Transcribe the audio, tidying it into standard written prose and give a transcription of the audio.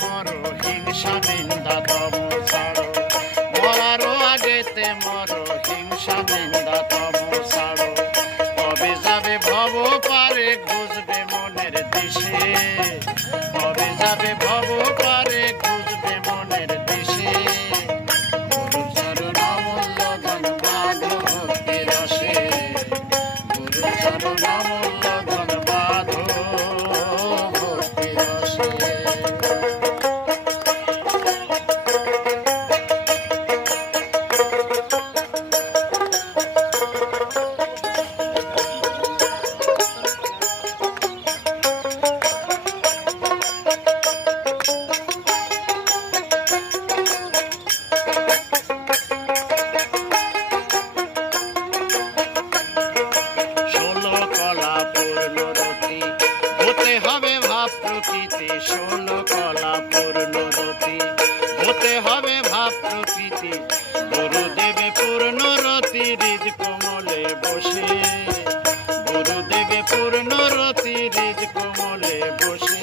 মরো হিংসা নিন্দা তম ছাড়ো, মরারও আগেতে মরো হিংসা নিন্দা তম ছাড়ো। কবে যাবে ভব পারে খুঁজবে মনের দিশে, কবে যাবে ভব পারে খুঁজবে মনের দিশে। গুরুর চরণ অমূল্য ধন বাঁধো ভক্তি রসে, গুরুর চরণ অমূল্য ধন বাঁধো ভক্তি রসে। হতে হবে ভাব প্রকৃতি, ষোলো কলা পূর্ণরতি, হতে হবে ভাব প্রকৃতি। গুরুদেবে পূর্ণরতি হৃদ কমলে বসে, গুরুদেবে পূর্ণরতি হৃদ কমলে বসে।